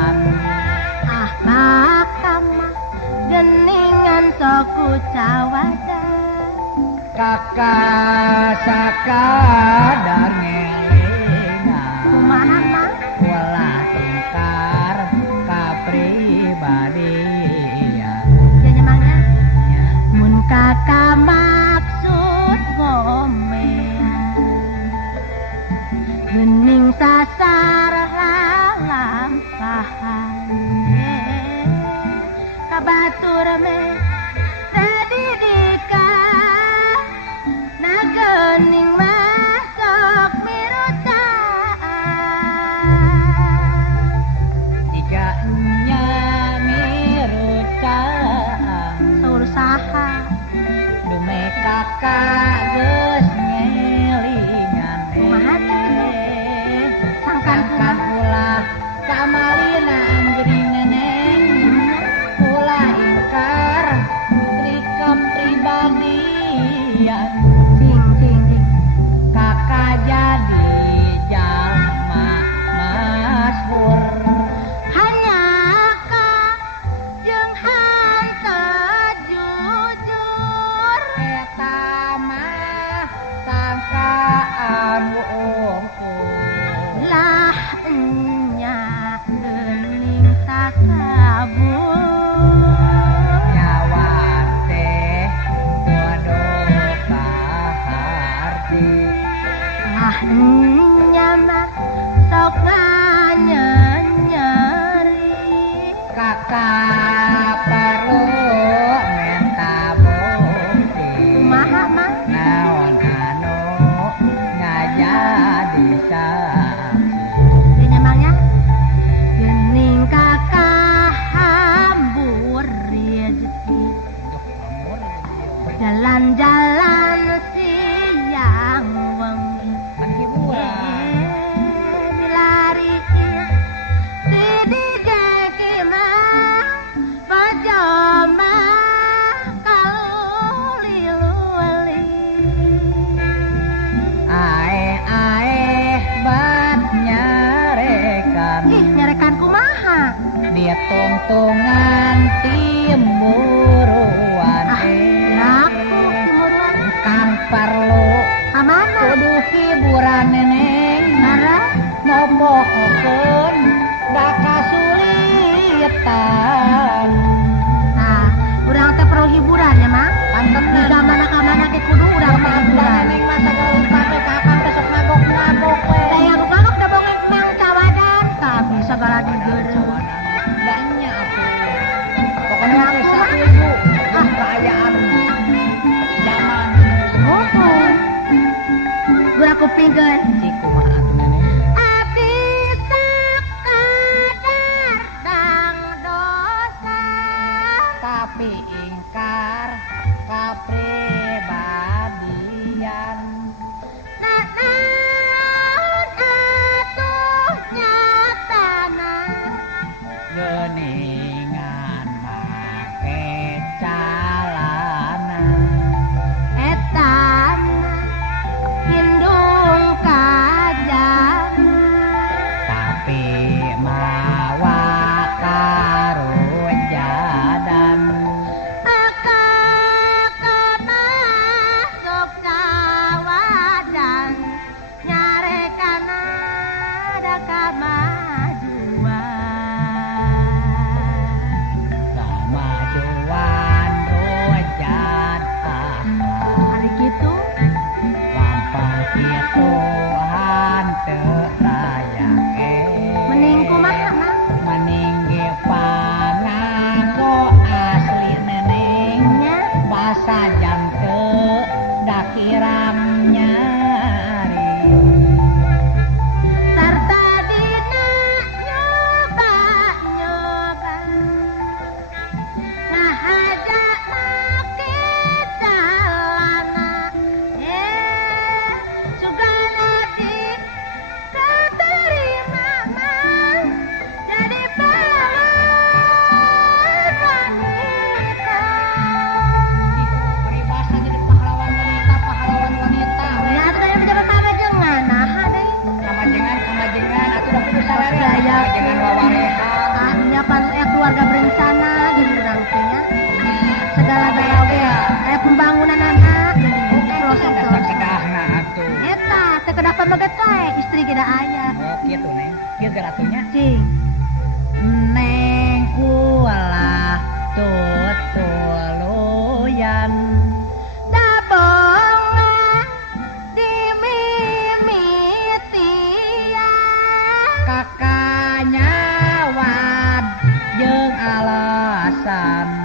jalan ah makamah geningan soku cawadan kakak sakadar ngelingan kumaha mah ulah tungkar kapribadian ya nyemangnya mun kakak maksud gomean gening sasar lampahan kabatur me tadidikan na gening masuk mirutaan jika nya mirucaan saur saha dume kakak geus ngelingan kumaha sangkan sangkan ulah kamalina anjering neneng ulah ingkar kepribadian cing kakak jadi jalma masyhur hanya kah jeung hanteu jujur eta mah sangkaan lah enya geuning takabur nyawa teh bodoh kaharti lah enya mah sok nganyeri kakak perlu minta bukti kumaha mah naon anu ngajadi saksi ya nyamangnya geuning kakak hambur rezeki jalan-jalan siang wengi kan hiburan dilariin di dijeki mah pajama kaluli-luli ae bat nyarekan ih nyarekan kumaha dia tungtungan timburuan yak timuruan kang perlu amana kudu hiburan neneng nara mobohkeun da kasulitan nah urang teh perlu hiburan ya mah antep di zamana ka mana ke kudu urang teh hiburan neneng masa gaul pake kakang besok ngagok-ngagok we daya nu ngagok da bongeng nang cawadan tapi sagala digeureum banyak pokoknya teh satu perayaan zaman urang kupingkeun si kumaha atuh neneng abdi sakadar dang dosa tapi ingkar kapribadian naon atuh nyatana geuningan make calana eta mah indung kajam tapi mawa karujadan akak masuk cawadan nyarekan ada kamajuan kamajuan rojad hari gitu lampah kitu hanteu layak mending kumaha mah meninggi pananggo asli neneng nya basa jangteu dakiram nyari sarta dina nyoba ngahaja make calana sugana di katerima mah jadi pahlawan wanita peribahasa jadi pahlawan wanita pahlawan teh kedah pamegat kae istri kita aya. Oh kitu neng, kieu garatunya. Cing. Neng ulah tutuluyan Dabong dimimitian. kakaknya wad jeung alasan